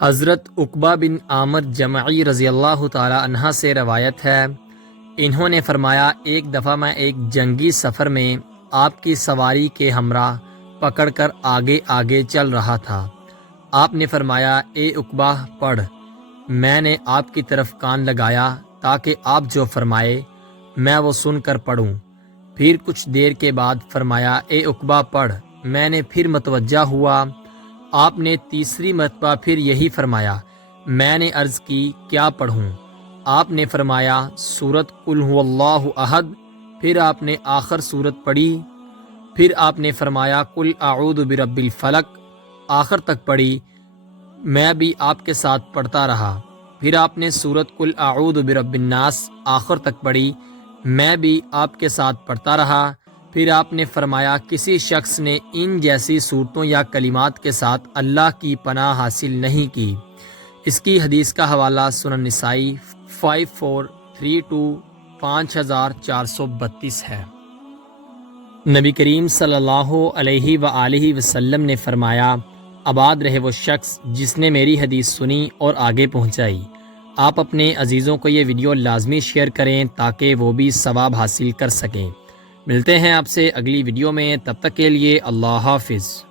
حضرت عقبہ بن عامر جمعی رضی اللہ تعالی عنہ سے روایت ہے، انہوں نے فرمایا ایک دفعہ میں ایک جنگی سفر میں آپ کی سواری کے ہمراہ پکڑ کر آگے آگے چل رہا تھا۔ آپ نے فرمایا اے عقبہ پڑھ۔ میں نے آپ کی طرف کان لگایا تاکہ آپ جو فرمائے میں وہ سن کر پڑھوں۔ پھر کچھ دیر کے بعد فرمایا اے عقبہ پڑھ۔ میں نے پھر متوجہ ہوا، آپ نے تیسری مرتبہ پھر یہی فرمایا۔ میں نے عرض کی کیا پڑھوں؟ آپ نے فرمایا سورۃ قل ھو اللہ احد۔ پھر آپ نے آخر سورت پڑھی۔ پھر آپ نے فرمایا قل اعوذ برب الفلق، آخر تک پڑھی۔ میں بھی آپ کے ساتھ پڑھتا رہا۔ پھر آپ نے سورۃ قل اعوذ برب الناس آخر تک پڑھی۔ میں بھی آپ کے ساتھ پڑھتا رہا۔ پھر آپ نے فرمایا کسی شخص نے ان جیسی صورتوں یا کلمات کے ساتھ اللہ کی پناہ حاصل نہیں کی۔ اس کی حدیث کا حوالہ سنن نسائی 5432 5432 ہے۔ نبی کریم صلی اللہ علیہ وآلہ وسلم نے فرمایا آباد رہے وہ شخص جس نے میری حدیث سنی اور آگے پہنچائی۔ آپ اپنے عزیزوں کو یہ ویڈیو لازمی شیئر کریں تاکہ وہ بھی ثواب حاصل کر سکیں۔ ملتے ہیں آپ سے اگلی ویڈیو میں، تب تک کے لیے اللہ حافظ۔